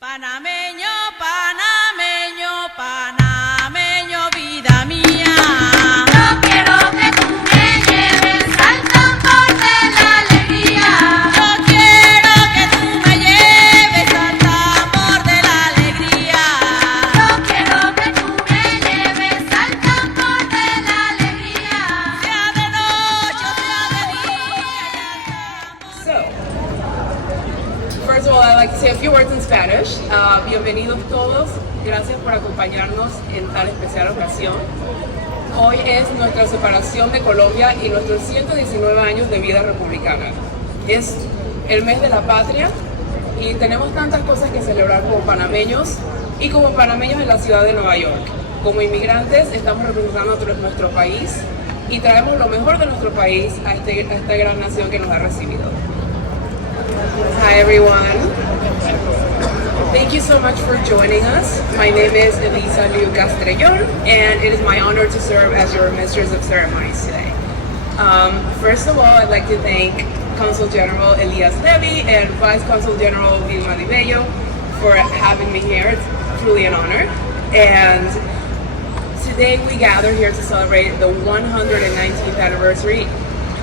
Panameño, panameño, panameño, vida mía. Yo quiero que tú me lleves al tambor de la alegría. Yo quiero que tú me lleves al tambor de la alegría. Yo quiero que tú me lleves al tambor de la alegría. Sea de noche o sea de día. So, first of all, I'd like to say a few words in Spanish. Bienvenidos todos, gracias por acompañarnos en tan especial ocasión. Hoy es nuestra separación de Colombia y nuestros 119 años de vida republicana. Es el mes de la patria y tenemos tantas cosas que celebrar como panameños y como panameños en la ciudad de Nueva York. Como inmigrantes estamos representando a nuestro país y traemos lo mejor de nuestro país a esta gran nación que nos ha recibido. Hi everyone. Thank you so much for joining us. My name is Elisa and it is my honor to serve as your Mistress of Ceremonies today. First of all, I'd like to thank Consul General Elias Levy and Vice Consul General Vilma Di Bello for having me here. It's truly an honor. And today we gather here to celebrate the 119th anniversary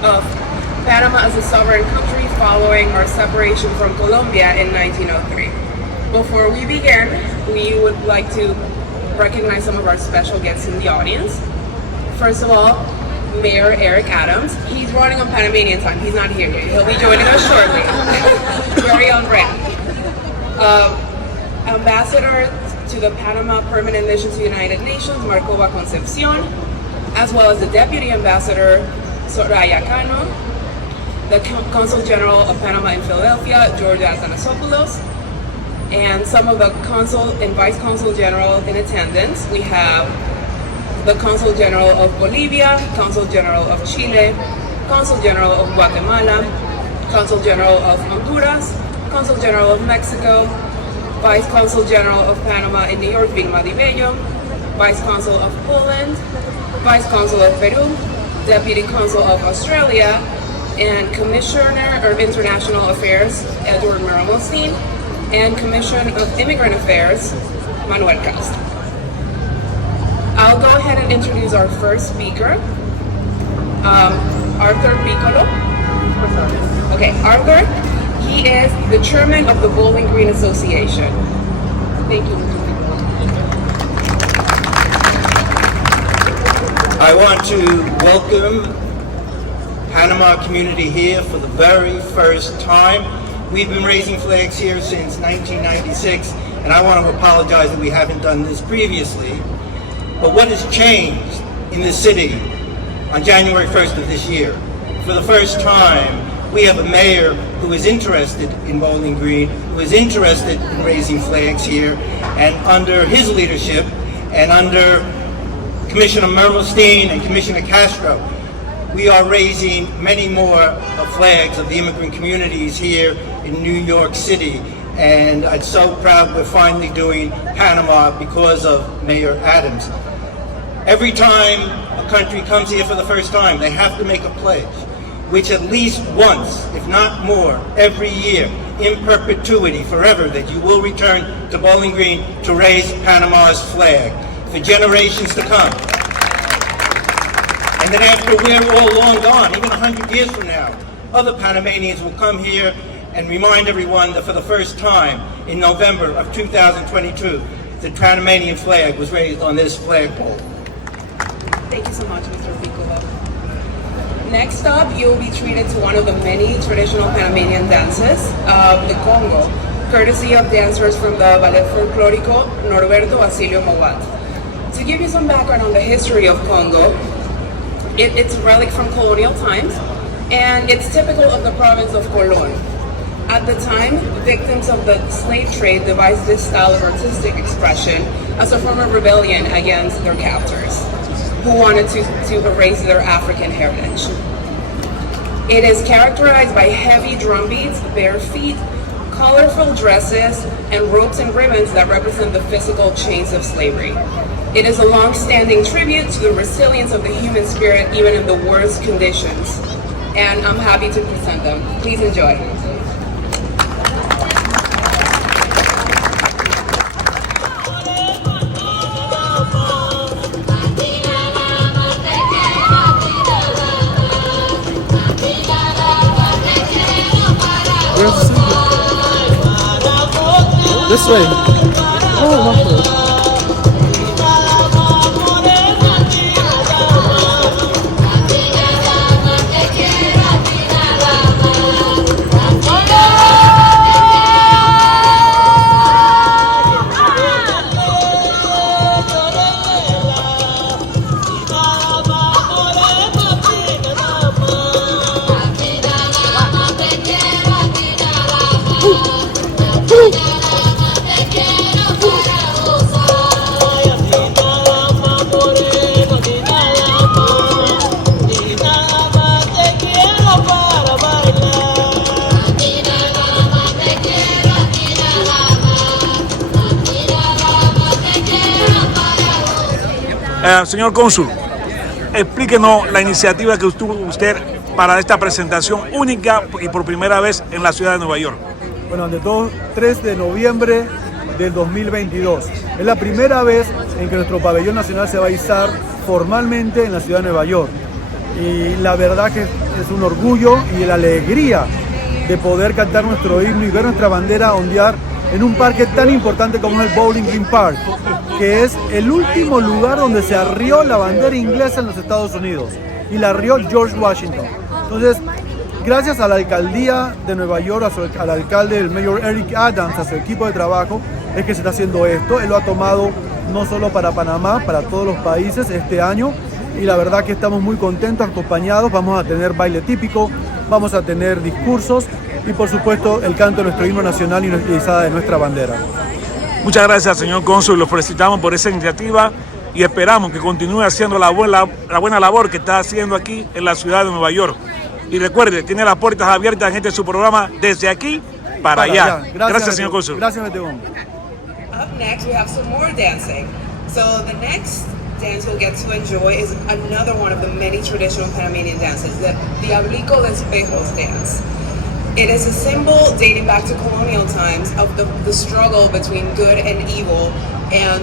of Panama as a sovereign country following our separation from Colombia in 1903. Before we begin, we would like to recognize some of our special guests in the audience. First of all, Mayor Eric Adams. He's running on Panamanian time. He's not here yet. He'll be joining us shortly. Very on ready. Ambassador to the Panama Permanent Mission to the United Nations, Marcova Concepcion, as well as the Deputy Ambassador, Soraya Cano, the Consul General of Panama in Philadelphia, George Athanasopoulos, and some of the Consul and Vice Consul General in attendance. We have the Consul General of Bolivia, Consul General of Chile, Consul General of Guatemala, Consul General of Honduras, Consul General of Mexico, Vice Consul General of Panama in New York, Vilma Di Bello, Vice Consul of Poland, Vice Consul of Peru, Deputy Consul of Australia, and Commissioner of International Affairs, Edward Maramostein, and Commissioner of Immigrant Affairs, Manuel Castro. I'll go ahead and introduce our first speaker, Arthur Piccolo. Okay, Arthur, he is the chairman of the Bowling Green Association. Thank you. I want to welcome Panama community here for the very first time. We've been raising flags here since 1996, and I want to apologize that we haven't done this previously. But what has changed in this city on January 1st of this year? For the first time, we have a mayor who is interested in Bowling Green, who is interested in raising flags here, and under his leadership, and under Commissioner Mermelstein and Commissioner Castro, we are raising many more flags of the immigrant communities here in New York City. And I'm so proud we're finally doing Panama because of Mayor Adams. Every time a country comes here for the first time, they have to make a pledge, which at least once, if not more, every year, in perpetuity, forever, that you will return to Bowling Green to raise Panama's flag for generations to come. And then after we're all long gone, even 100 years from now, other Panamanians will come here and remind everyone that for the first time in November of 2022, the Panamanian flag was raised on this flagpole. Thank you so much, Mr. Piccolo. Next up, you'll be treated to one of the many traditional Panamanian dances, the Congo, courtesy of dancers from the Ballet Folclórico Norberto Basilio Mowat. To give you some background on the history of Congo, it's a relic from colonial times, and it's typical of the province of Colón. At the time, victims of the slave trade devised this style of artistic expression as a form of rebellion against their captors, who wanted to erase their African heritage. It is characterized by heavy drum beats, bare feet, colorful dresses, and ropes and ribbons that represent the physical chains of slavery. It is a long-standing tribute to the resilience of the human spirit even in the worst conditions. And I'm happy to present them. Please enjoy. This way. Oh, wonderful. Señor cónsul, explíquenos la iniciativa que tuvo usted para esta presentación única y por primera vez en la ciudad de Nueva York. Bueno, ante todo, 3 de noviembre del 2022. Es la primera vez en que nuestro pabellón nacional se va a izar formalmente en la ciudad de Nueva York. Y la verdad que es un orgullo y la alegría de poder cantar nuestro himno y ver nuestra bandera ondear en un parque tan importante como es el Bowling Green Park, que es el último lugar donde se arrió la bandera inglesa en los Estados Unidos y la arrió George Washington. Entonces, gracias a la Alcaldía de Nueva York, al alcalde, el mayor Eric Adams, a su equipo de trabajo, es que se está haciendo esto. Él lo ha tomado no solo para Panamá, para todos los países este año, y la verdad que estamos muy contentos, acompañados. Vamos a tener baile típico, vamos a tener discursos y por supuesto el canto de nuestro himno nacional y la izada de nuestra bandera. Muchas gracias, señor cónsul, lo felicitamos por esa iniciativa y esperamos que continúe haciendo la buena labor que está haciendo aquí en la ciudad de Nueva York. Y recuerde, tiene las puertas abiertas en este su programa Desde aquí para allá. Gracias, señor cónsul. Gracias, Betebón. Up next, we have some more dancing. So the next dance we'll get to enjoy is another one of the many traditional Panamanian dances, the Diablico de Espejos dance. It is a symbol dating back to colonial times of the struggle between good and evil and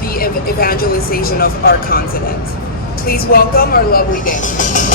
the evangelization of our continent. Please welcome our lovely dancers.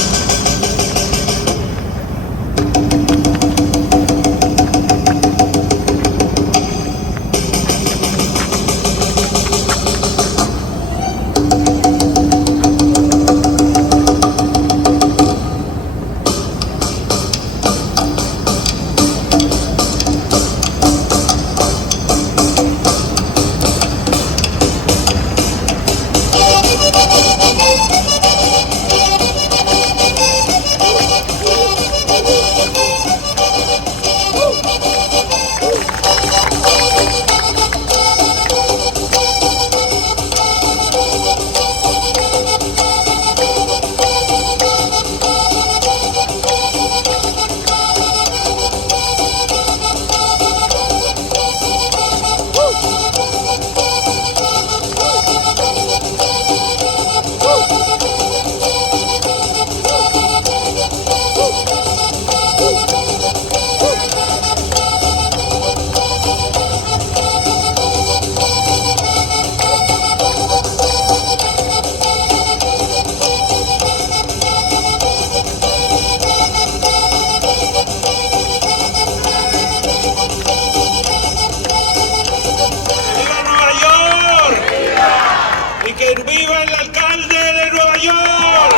¡Viva el Alcalde de Nueva York!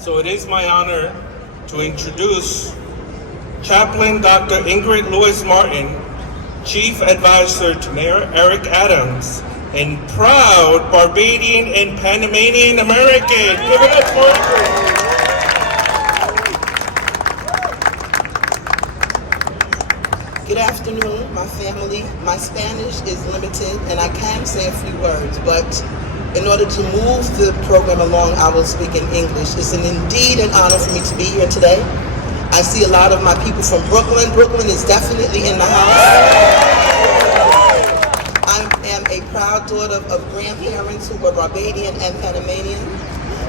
So it is my honor to introduce Chaplain Dr. Ingrid Lewis Martin, Chief Advisor to Mayor Eric Adams, and proud Barbadian and Panamanian American. Give it up for Ingrid. Good afternoon, my family. My Spanish is limited and I can say a few words, but in order to move the program along, I will speak in English. It's indeed an honor for me to be here today. I see a lot of my people from Brooklyn. Brooklyn is definitely in the house. I am a proud daughter of grandparents who were Barbadian and Panamanian.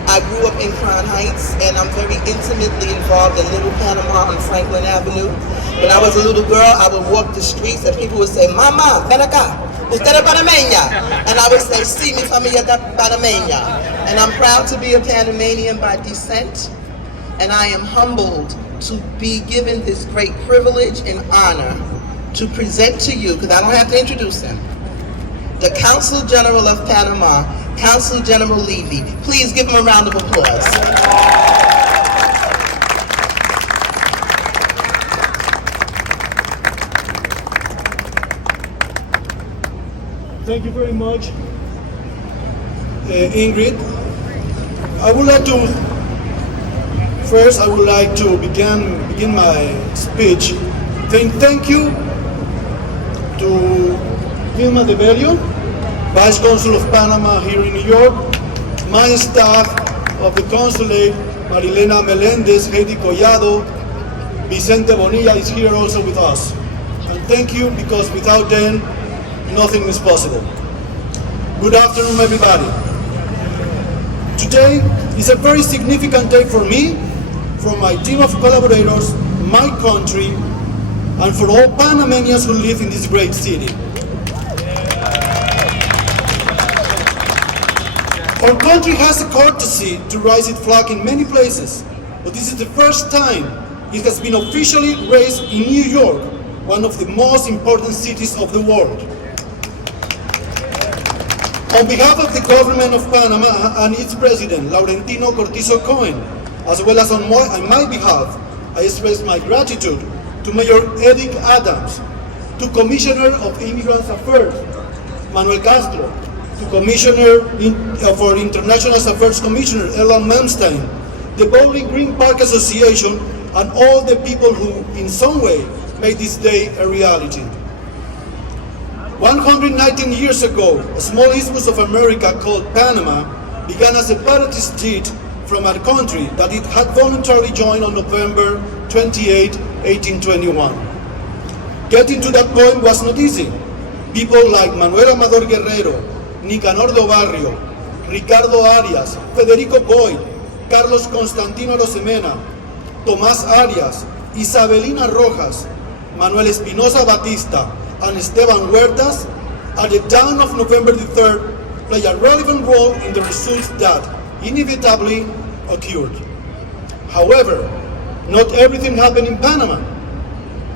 I grew up in Crown Heights, and I'm very intimately involved in Little Panama on Franklin Avenue. When I was a little girl, I would walk the streets and people would say, "Mama, ven acá, usted es panameña." And I would say, "Sí, mi familia es panameña." And I'm proud to be a Panamanian by descent, and I am humbled to be given this great privilege and honor to present to you, because I don't have to introduce them, the Consul General of Panama, Consul General Levy. Please give him a round of applause. Thank you very much, Ingrid. I would like to begin my speech. Thank you to Vilma de Bello, Vice Consul of Panama here in New York, my staff of the consulate, Marilena Melendez, Heidi Collado, Vicente Bonilla is here also with us. And thank you, because without them, nothing is possible. Good afternoon, everybody. Today is a very significant day for me, for my team of collaborators, my country, and for all Panamanians who live in this great city. Our country has the courtesy to raise its flag in many places, but this is the first time it has been officially raised in New York, one of the most important cities of the world. On behalf of the government of Panama and its president, Laurentino Cortizo Cohen, as well as on my behalf, I express my gratitude to Mayor Eric Adams, to Commissioner of Immigrant Affairs, Manuel Castro, to Commissioner for International Affairs Commissioner, Ella Malmstein, the Bowling Green Park Association, and all the people who, in some way, made this day a reality. 119 years ago, a small isthmus of America called Panama began as a separatist deed from a country that it had voluntarily joined on November 28, 1821. Getting to that point was not easy. People like Manuel Amador Guerrero, Nicanor do Barrio, Ricardo Arias, Federico Boyd, Carlos Constantino Rosemena, Tomás Arias, Isabelina Rojas, Manuel Espinosa Batista, and Esteban Huertas, at the dawn of November the 3rd, play a relevant role in the results that inevitably occurred. However, not everything happened in Panama.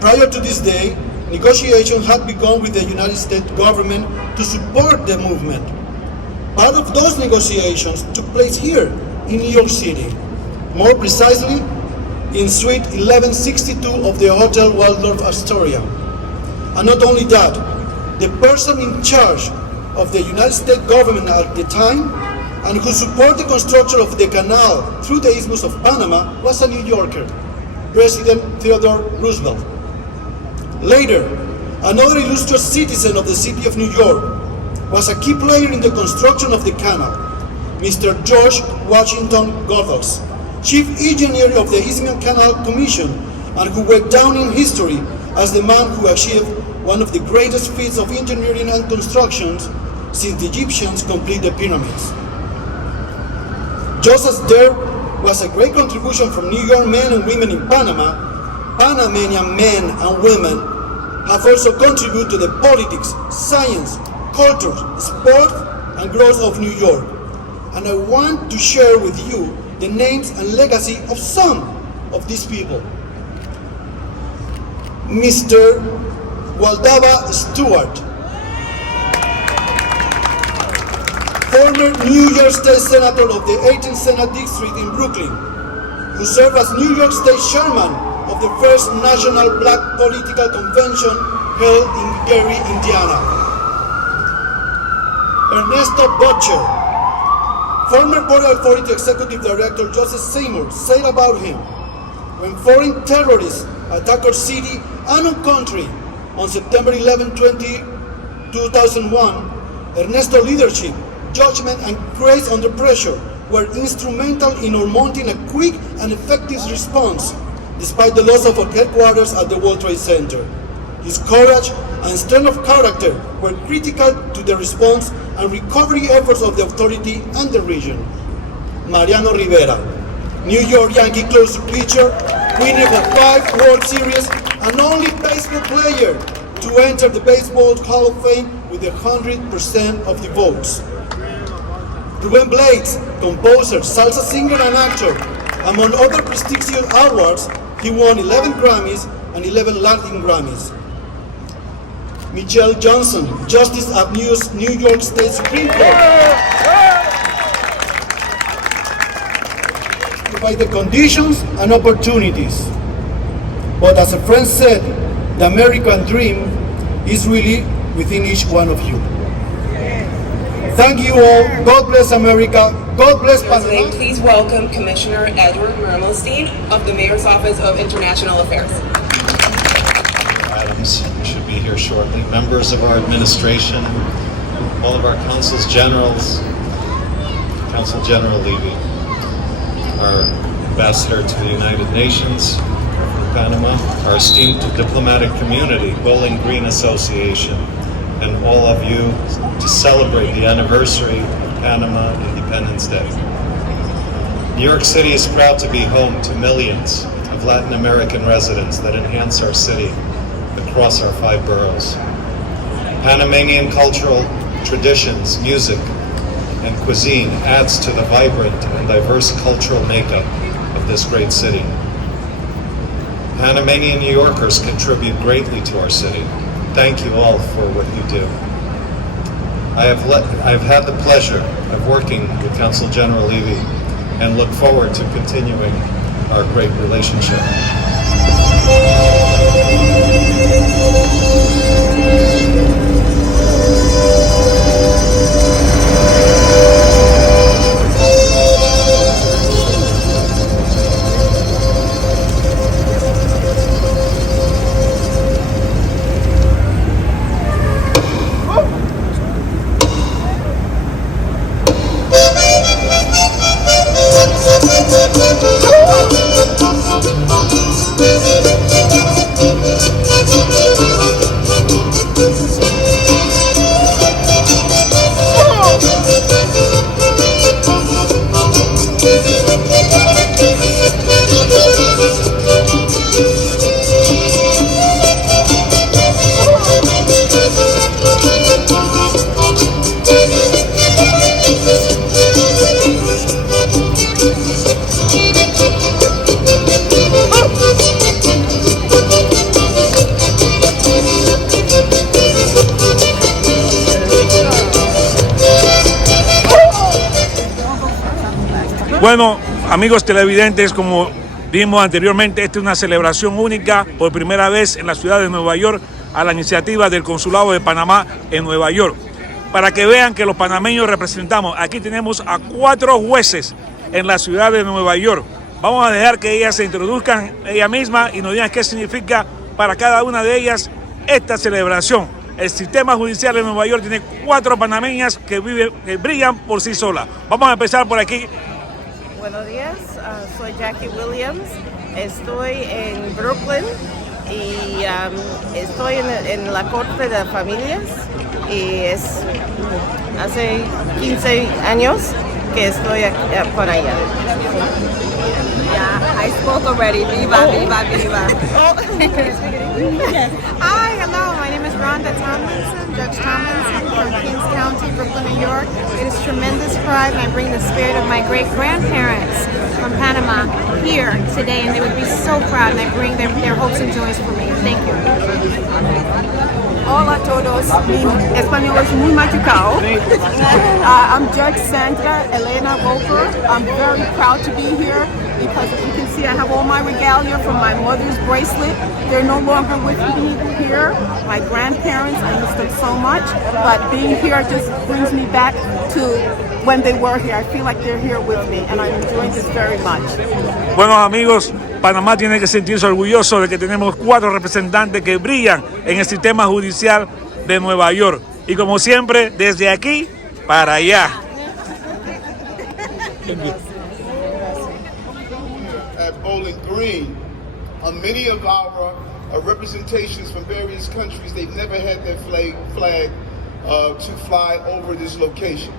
Prior to this day, negotiations had begun with the United States government to support the movement. Part of those negotiations took place here in New York City, more precisely in Suite 1162 of the Hotel Waldorf Astoria. And not only that, the person in charge of the United States government at the time and who supported the construction of the canal through the Isthmus of Panama was a New Yorker, President Theodore Roosevelt. Later, another illustrious citizen of the city of New York was a key player in the construction of the canal, Mr. George Washington Goethals, chief engineer of the Isthmian Canal Commission, and who went down in history as the man who achieved one of the greatest feats of engineering and construction since the Egyptians completed the pyramids. Just as there was a great contribution from New York men and women in Panama, Panamanian men and women have also contributed to the politics, science, culture, sport, and growth of New York. And I want to share with you the names and legacy of some of these people. Mr. Waldaba Stewart, former New York State Senator of the 18th Senate District in Brooklyn, who served as New York State Chairman of the first National Black Political Convention held in Gary, Indiana. Ernesto Butcher, former Port Authority Executive Director Joseph Seymour said about him, when foreign terrorists attacked our city and our country on September 11, 2001, Ernesto's leadership, judgment, and grace under pressure were instrumental in our mounting a quick and effective response, despite the loss of our headquarters at the World Trade Center. His courage and strength of character were critical to the response and recovery efforts of the authority and the region. Mariano Rivera, New York Yankee closer pitcher, winner of 5 World Series, and only baseball player to enter the Baseball Hall of Fame with 100% of the votes. Ruben Blades, composer, salsa singer, and actor, among other prestigious awards, He won 11 Grammys and 11 Latin Grammys. Michelle Johnson, Justice of New York State Supreme Court. By the conditions and opportunities. But as a friend said, the American dream is really within each one of you. Thank you all. God bless America. God bless Panama. Please welcome Commissioner Edward Mermelstein of the Mayor's Office of International Affairs. Adams should be here shortly. Members of our administration, all of our consuls generals, Consul General Levy, our ambassador to the United Nations for Panama, our esteemed diplomatic community, Bowling Green Association, and all of you to celebrate the anniversary of Panama Independence Day. New York City is proud to be home to millions of Latin American residents that enhance our city across our 5 boroughs. Panamanian cultural traditions, music, and cuisine adds to the vibrant and diverse cultural makeup of this great city. Panamanian New Yorkers contribute greatly to our city. Thank you all for what you do. I've had the pleasure of working with Consul General Levy and look forward to continuing our great relationship. Bueno, amigos televidentes, como vimos anteriormente, esta es una celebración única por primera vez en la ciudad de Nueva York a la iniciativa del Consulado de Panamá en Nueva York. Para que vean que los panameños representamos, aquí tenemos a 4 jueces en la ciudad de Nueva York. Vamos a dejar que ellas se introduzcan ella misma y nos digan qué significa para cada una de ellas esta celebración. El sistema judicial de Nueva York tiene 4 panameñas que brillan por sí solas. Vamos a empezar por aquí. Buenos días, soy Jackie Williams, estoy en Brooklyn y estoy en la Corte de Familias y es hace 15 años que estoy por allá. Yeah, I spoke already. Viva, viva, viva. Hi, hello. My name is Rhonda Tomlinson, Judge Tomlinson from Kings County, Brooklyn, New York. It is tremendous pride, and I bring the spirit of my great-grandparents from Panama here today, and they would be so proud, and I bring their hopes and joys for me. Thank you. Hola a todos, mi español es muy machucado. I'm Judge Sandra Elena Roper. I'm very proud to be here because as you can see, I have all my regalia from my mother's bracelet. They're no longer with me here. My grandparents, I miss them so much, but being here just brings me back to when they were here. I feel like they're here with me, and I'm enjoying this very much. Bueno, amigos, Panamá tiene que sentirse orgulloso de que tenemos 4 representantes que brillan en el sistema judicial de Nueva York. Y como siempre, desde aquí para allá. At Bowling Green, many of our representations from various countries, they've never had their flag to fly over this location.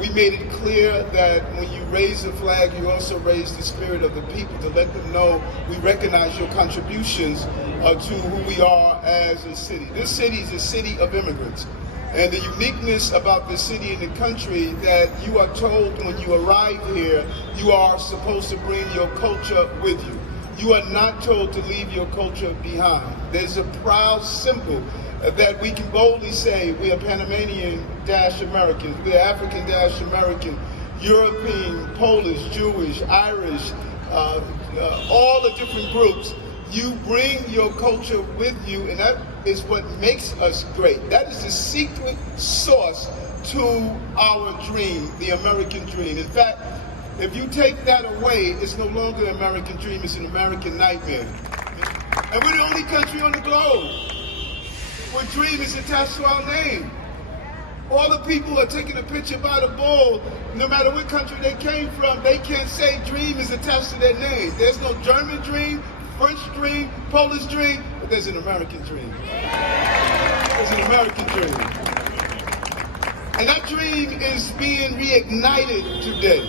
We made it clear that when you raise the flag, you also raise the spirit of the people to let them know we recognize your contributions to who we are as a city. This city is a city of immigrants. And the uniqueness about the city and the country that you are told when you arrive here, you are supposed to bring your culture with you. you are not told to leave your culture behind. There's a proud symbol that we can boldly say we are Panamanian-Americans, we are African-American, European, Polish, Jewish, Irish, all the different groups. You bring your culture with you, and that is what makes us great. That is the secret sauce to our dream, the American dream. In fact, if you take that away, it's no longer an American dream, it's an American nightmare. And we're the only country on the globe where dream is attached to our name. All the people are taking a picture by the bull, no matter what country they came from, they can't say dream is attached to their name. There's no German dream, French dream, Polish dream, but there's an American dream. There's an American dream. And that dream is being reignited today.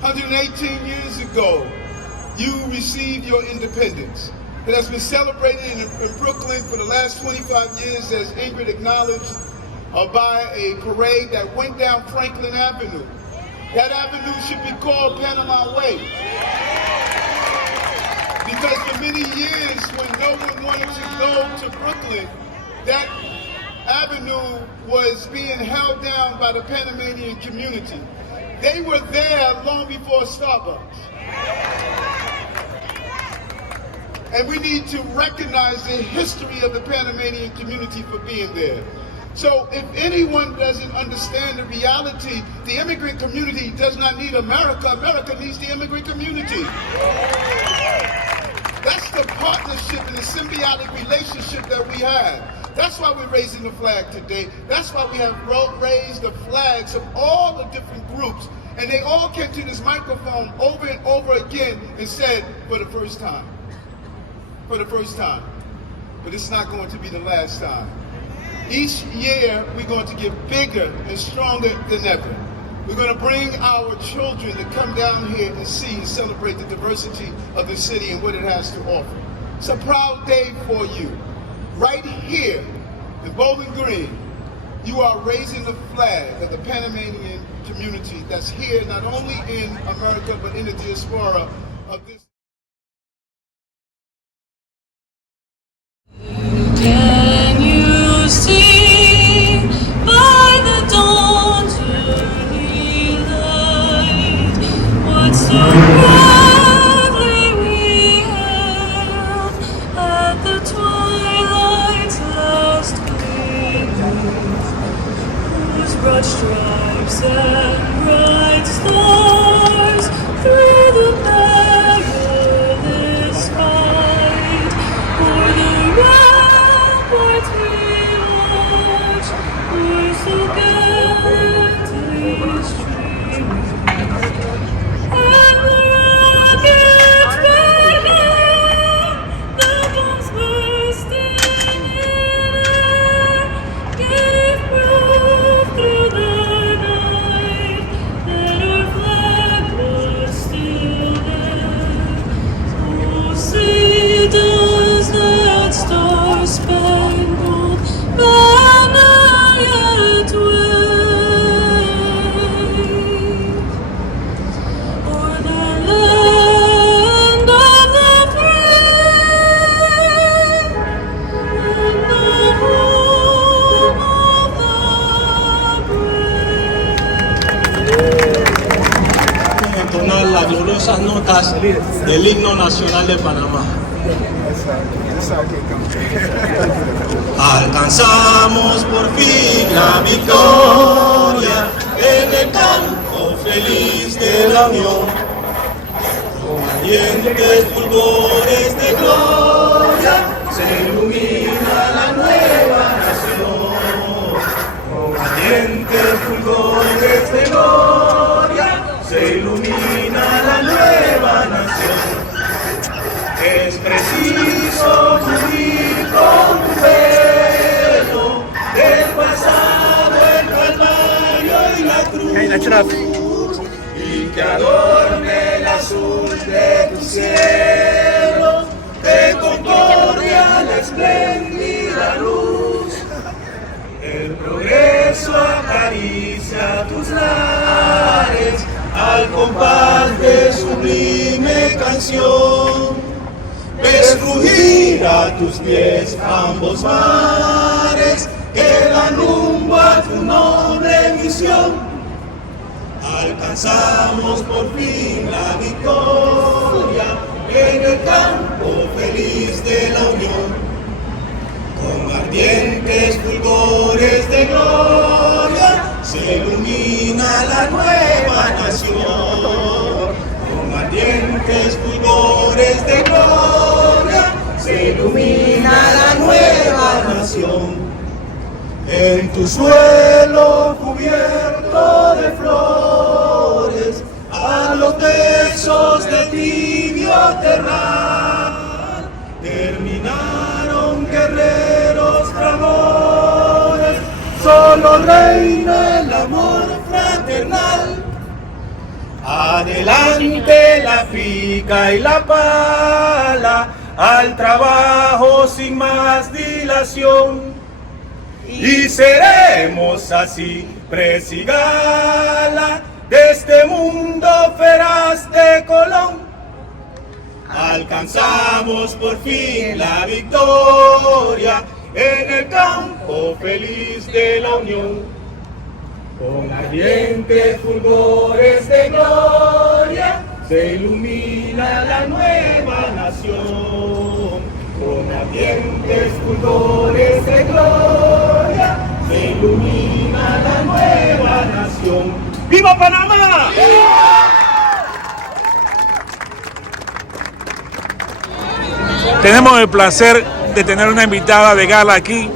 118 years ago, you received your independence. It has been celebrated in Brooklyn for the last 25 years, as Ingrid acknowledged, by a parade that went down Franklin Avenue. That avenue should be called Panama Way. Because for many years, when no one wanted to go to Brooklyn, that avenue was being held down by the Panamanian community. They were there long before Starbucks. And we need to recognize the history of the Panamanian community for being there. So if anyone doesn't understand the reality, the immigrant community does not need America. America needs the immigrant community. That's the partnership and the symbiotic relationship that we have. That's why we're raising the flag today. That's why we have raised the flags of all the different groups. And they all came to this microphone over and over again and said, for the first time. For the first time. But it's not going to be the last time. Each year, we're going to get bigger and stronger than ever. We're going to bring our children to come down here and see and celebrate the diversity of the city and what it has to offer. It's a proud day for you. Right here in Bowling Green, you are raising the flag of the Panamanian community that's here not only in America, but in the diaspora of this. Can you see by the dawn's early light what so proudly we hailed at the twilight's last gleaming, whose broad stripes and bright stars through the perilous fight o'er the ramparts we watched were so gallantly streaming, and the rockets burning, the bombs bursting in air, gave proof through the night that our flag was still there. Oh, say does that star-spangled banner yet wave o'er the land of the free and the home of the brave? Entonar las gloriosas notas del himno nacional de Panamá. Alcanzamos por fin la victoria en el campo feliz de la unión, con ardientes fulgores de gloria se ilumina la nueva nación, con ardientes fulgores de gloria se ilumina la nueva nación. Es preciso cubrir con tu velo el pasado, el calvario y la cruz, y que adorne el azul de tu cielo, de concordia la espléndida luz. El progreso acaricia tus lares al compás de sublime canción. Mira tus pies ambos mares que dan rumbo a tu noble misión. Alcanzamos por fin la victoria en el campo feliz de la unión. Con ardientes fulgores de gloria se ilumina la nueva nación. Con ardientes fulgores de gloria se ilumina la nueva nación. En tu suelo cubierto de flores, a los besos de tibio terral, terminaron guerreros clamores, solo reina el amor fraternal. Adelante la pica y la pala, al trabajo sin más dilación. Y seremos así presigala de este mundo feraz de Colón. Alcanzamos por fin la victoria en el campo feliz de la unión. Con ardientes fulgores de gloria se ilumina la nueva nación. Con ardientes fulgores de gloria se ilumina la nueva nación. ¡Viva Panamá! Tenemos el placer de tener una invitada de gala aquí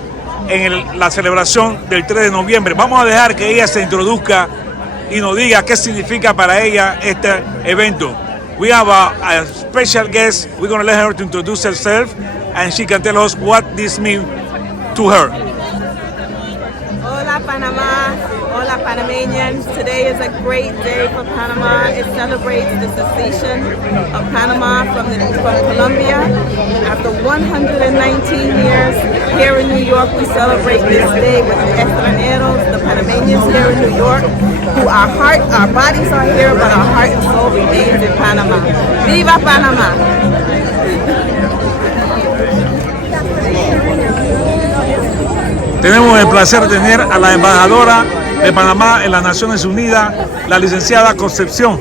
en la celebración del 3 de noviembre. Vamos a dejar que ella se introduzca y nos diga qué significa para ella este evento. We have a special guest. We're going to let her to introduce herself and she can tell us what this means to her. Hola Panama, hola Panamanians. Today is a great day for Panama. It celebrates the secession of Panama from Colombia. After 119 years here in New York, we celebrate this day with the extranjeros, the Panamanians here in New York, who our bodies are here, but our heart and soul remains in Panama. Viva Panama! Tenemos el placer de tener a la embajadora de Panamá en las Naciones Unidas, la licenciada Concepción.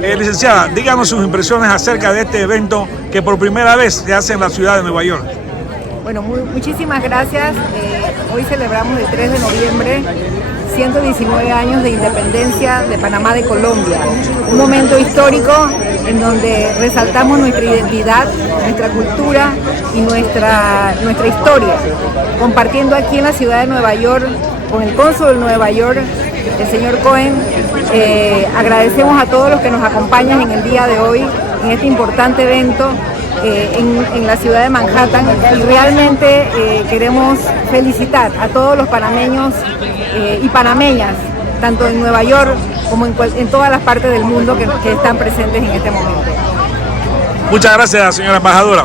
Licenciada, díganos sus impresiones acerca de este evento que por primera vez se hace en la ciudad de Nueva York. Bueno, muchísimas gracias. Hoy celebramos el 3 de noviembre, 119 años de independencia de Panamá de Colombia. Un momento histórico en donde resaltamos nuestra identidad, nuestra cultura y nuestra historia. Compartiendo aquí en la ciudad de Nueva York con el cónsul de Nueva York, el señor Cohen, agradecemos a todos los que nos acompañan en el día de hoy, en este importante evento en la ciudad de Manhattan, y realmente queremos felicitar a todos los panameños y panameñas, tanto en Nueva York como en todas las partes del mundo que están presentes en este momento. Muchas gracias, señora embajadora.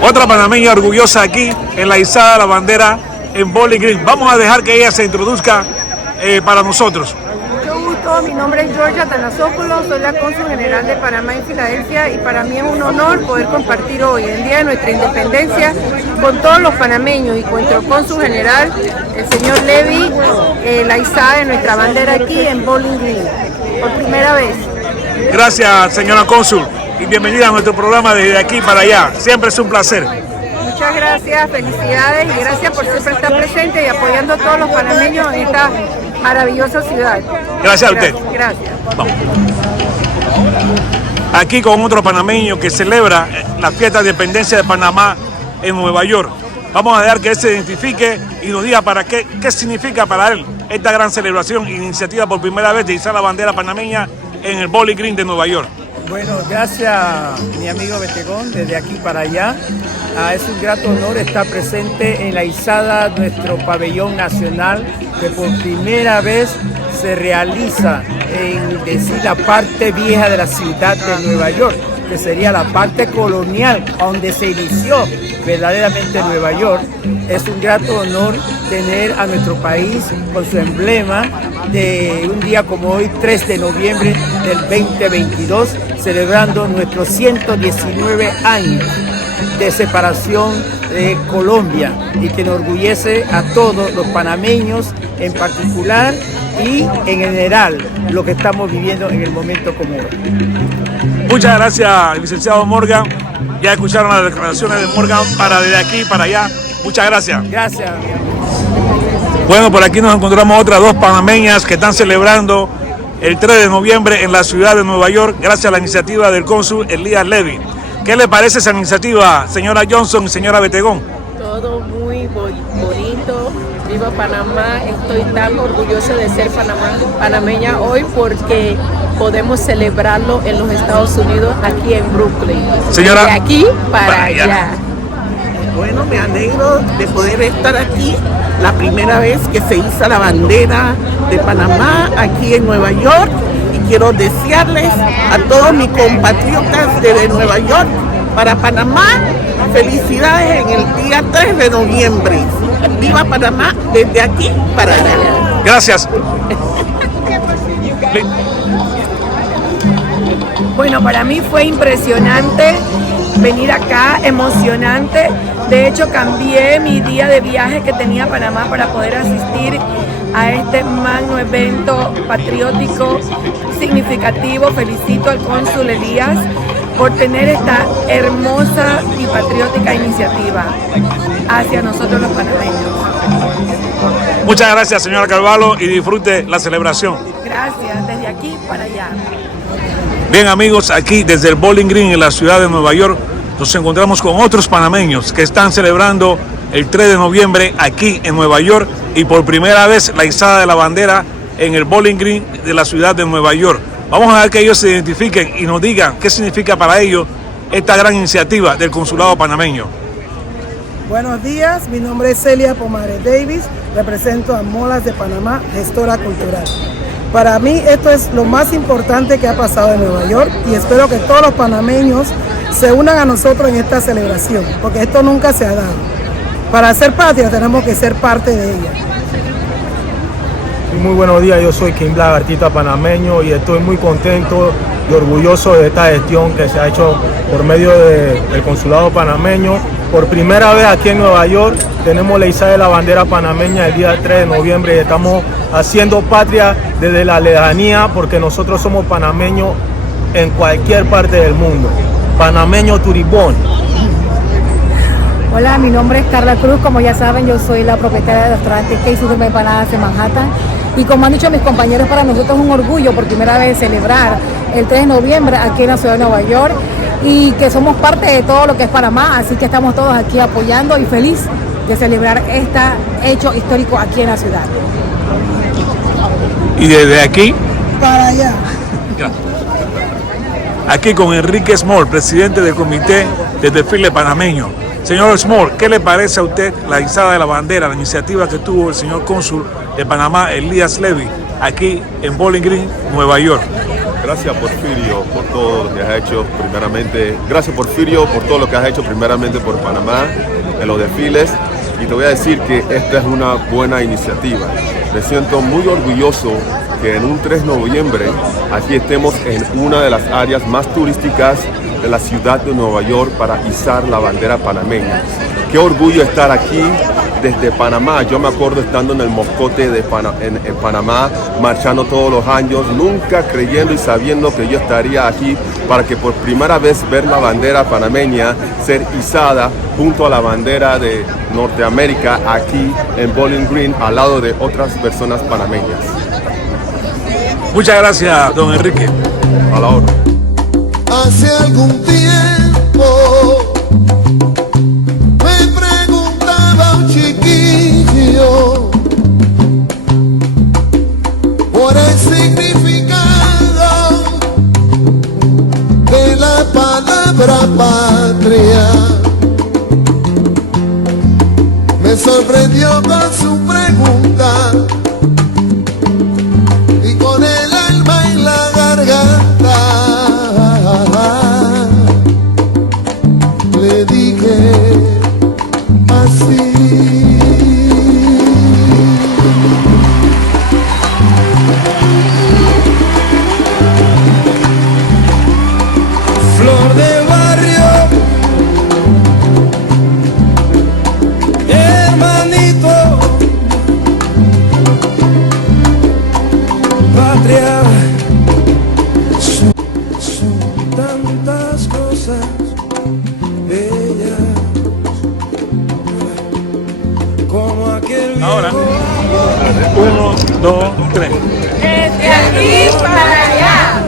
Otra panameña orgullosa aquí en la izada de la bandera en Bowling Green. Vamos a dejar que ella se introduzca para nosotros. Mucho gusto, mi nombre es Georgia Tanasópolos, soy la Consul General de Panamá en Filadelfia, y para mí es un honor poder compartir hoy, el día de nuestra independencia, con todos los panameños y con nuestro Consul General, el señor Levy, la izada de nuestra bandera aquí en Bowling Green, por primera vez. Gracias, señora Cónsul, y bienvenida a nuestro programa Desde Aquí para Allá. Siempre es un placer. Muchas gracias, felicidades y gracias por siempre estar presente y apoyando a todos los panameños en esta maravillosa ciudad. Gracias a usted. Gracias. Vamos. Aquí con otro panameño que celebra la fiesta de independencia de Panamá en Nueva York. Vamos a dejar que él se identifique y nos diga para qué significa para él esta gran celebración, iniciativa por primera vez de izar la bandera panameña en el Bowling Green de Nueva York. Bueno, gracias mi amigo Betegón, desde aquí para allá. Es un grato honor estar presente en la izada de nuestro pabellón nacional, que por primera vez se realiza en decir, la parte vieja de la ciudad de Nueva York, que sería la parte colonial, donde se inició verdaderamente Nueva York. Es un grato honor tener a nuestro país con su emblema de un día como hoy, 3 de noviembre del 2022, celebrando nuestros 119 años de separación de Colombia y que enorgullece a todos los panameños en particular y en general lo que estamos viviendo en el momento como hoy. Muchas gracias, licenciado Morgan. Ya escucharon las declaraciones de Morgan para desde aquí para allá. Muchas gracias. Gracias. Bueno, por aquí nos encontramos otras dos panameñas que están celebrando el 3 de noviembre en la ciudad de Nueva York gracias a la iniciativa del Consul Elias Levy. ¿Qué le parece esa iniciativa, señora Johnson y señora Betegón? Todo muy bonito. Viva Panamá. Estoy tan orgullosa de ser panameña hoy porque podemos celebrarlo en los Estados Unidos, aquí en Brooklyn. Señora, de aquí para allá. Bueno, me alegro de poder estar aquí, la primera vez que se iza la bandera de Panamá aquí en Nueva York, y quiero desearles a todos mis compatriotas de Nueva York para Panamá felicidades en el día 3 de noviembre. Viva Panamá desde aquí para allá. Gracias. Bueno, para mí fue impresionante venir acá, emocionante. De hecho, cambié mi día de viaje que tenía a Panamá para poder asistir a este magno evento patriótico significativo. Felicito al cónsul Elías por tener esta hermosa y patriótica iniciativa hacia nosotros los panameños. Muchas gracias, señora Carvalho, y disfrute la celebración. Gracias, desde aquí para allá. Bien, amigos, aquí desde el Bowling Green en la ciudad de Nueva York nos encontramos con otros panameños que están celebrando el 3 de noviembre aquí en Nueva York y por primera vez la izada de la bandera en el Bowling Green de la ciudad de Nueva York. Vamos a ver que ellos se identifiquen y nos digan qué significa para ellos esta gran iniciativa del Consulado panameño. Buenos días, mi nombre es Celia Pomares Davis, represento a Molas de Panamá, gestora cultural. Para mí esto es lo más importante que ha pasado en Nueva York y espero que todos los panameños se unan a nosotros en esta celebración, porque esto nunca se ha dado. Para ser patria tenemos que ser parte de ella. Muy buenos días, yo soy Kim Black, artista panameño, y estoy muy contento y orgulloso de esta gestión que se ha hecho por medio del Consulado panameño. Por primera vez aquí en Nueva York tenemos la izada de la bandera panameña el día 3 de noviembre y estamos haciendo patria desde la lejanía porque nosotros somos panameños en cualquier parte del mundo. Panameño turibón. Hola, mi nombre es Carla Cruz, como ya saben yo soy la propietaria del restaurante Quesos de Empanadas en Manhattan y como han dicho mis compañeros, para nosotros es un orgullo por primera vez celebrar el 3 de noviembre aquí en la ciudad de Nueva York y que somos parte de todo lo que es Panamá, así que estamos todos aquí apoyando y feliz de celebrar este hecho histórico aquí en la ciudad. Y desde aquí para allá. Aquí con Enrique Small, presidente del comité de desfile panameño. Señor Small, ¿qué le parece a usted la izada de la bandera, la iniciativa que tuvo el señor cónsul de Panamá, Elias Levy, aquí en Bowling Green, Nueva York? Gracias, Porfirio, por todo lo que has hecho primeramente. Gracias, Porfirio, por todo lo que has hecho primeramente por Panamá, en los desfiles. Y te voy a decir que esta es una buena iniciativa. Me siento muy orgulloso que en un 3 de noviembre aquí estemos en una de las áreas más turísticas de la ciudad de Nueva York para izar la bandera panameña. Qué orgullo estar aquí desde Panamá. Yo me acuerdo estando en el Moscote en Panamá, marchando todos los años, nunca creyendo y sabiendo que yo estaría aquí para que por primera vez ver la bandera panameña ser izada junto a la bandera de Norteamérica aquí en Bowling Green al lado de otras personas panameñas. Muchas gracias, don Enrique. A la hora. Hace algún tiempo me preguntaba un chiquillo por el significado de la palabra patria. Me sorprendió con su pregunta y con el alma en la garganta le dije así. Flor de barrio, Ahora. 1, 2, 3. Desde aquí para allá.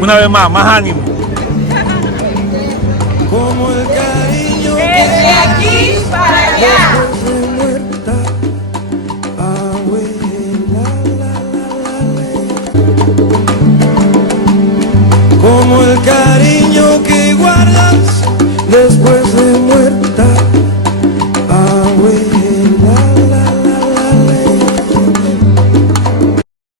Una vez más ánimo.